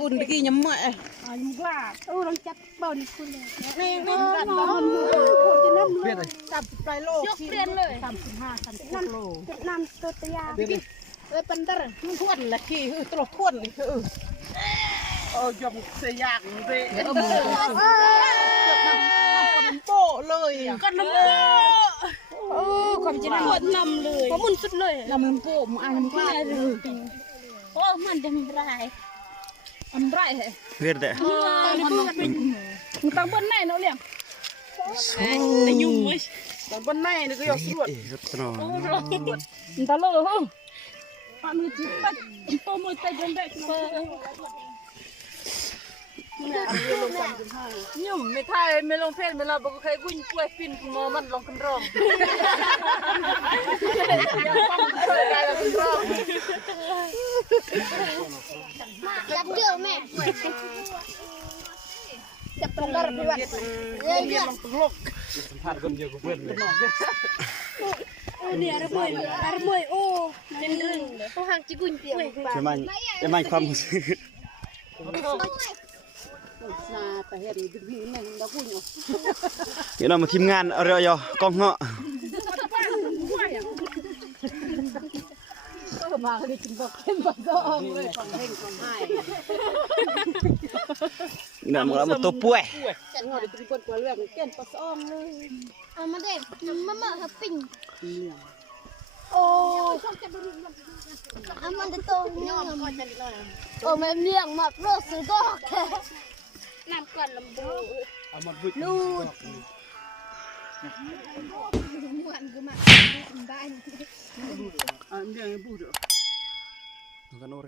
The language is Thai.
อุ่นตะกี้ยังไม่ยังว่าลองจับเบาดิคุณเลยนี่นี่กันนอนจะน้ำเลย30 โลยกเปลี่ยนเลย35 36 โลน้ำตัวตยาเลยปันเดอร์มันทวนละขี้ตลอดทวนเลยยอมเสียยากเลยมือน้ำโป้เลยก็น้ำโป้ความจริงทวนน้ำเลยเพราะมุนสุดเลยน้ำโป้มันอันกล้าเลยโอ้มันจะมีไรอันไรเหรอเวียดเด้มึงตั้งบนไหนเนาะเลี้ยงแต่ยุ่งมั้ยตั้งบนไหนนี่ก็ยกสวดตลอดมึงตะเลยเหรอมันจะปัดตัวมือเตะจนได้ยุ่งไม่ทายไม่ลงเพลไม่ลาบอกใครกุ้งกล้วยฟินมอมันลงกันร้องยังต้องเคยได้กันร้องจับเยอะแม่จับตรงกระพิวัตเยอะๆลงสัมภาษณ์คนเยอะกว่าเพื่อนเลยเนี่ยระเบิดโอ้เจนดึงต้องห่างจิกุนเตียวจะมันความรู้สึกแต่เห็นดีๆนั่งดาวกุ้งอยู่เดี๋ยวเรามาทีมงานเอาเรือยกองเงาะมาเลยกินบอกเข้มบอกซองเลยฟังเพลงฟังไห้นี่นะมันตัวป่วยฉันงอได้กินคนกว่าเรื่องเก่งปลาซองเลยเอามาเด็ดมาฮับปิ้งโอ้เอามันจะโตเนี่ยโอ้แม่เลี้ยงมาโลดสุดก็แค่น้ำก่อนลำบูลูดมันก็มาได้อันเดียวพูดกันโน้ต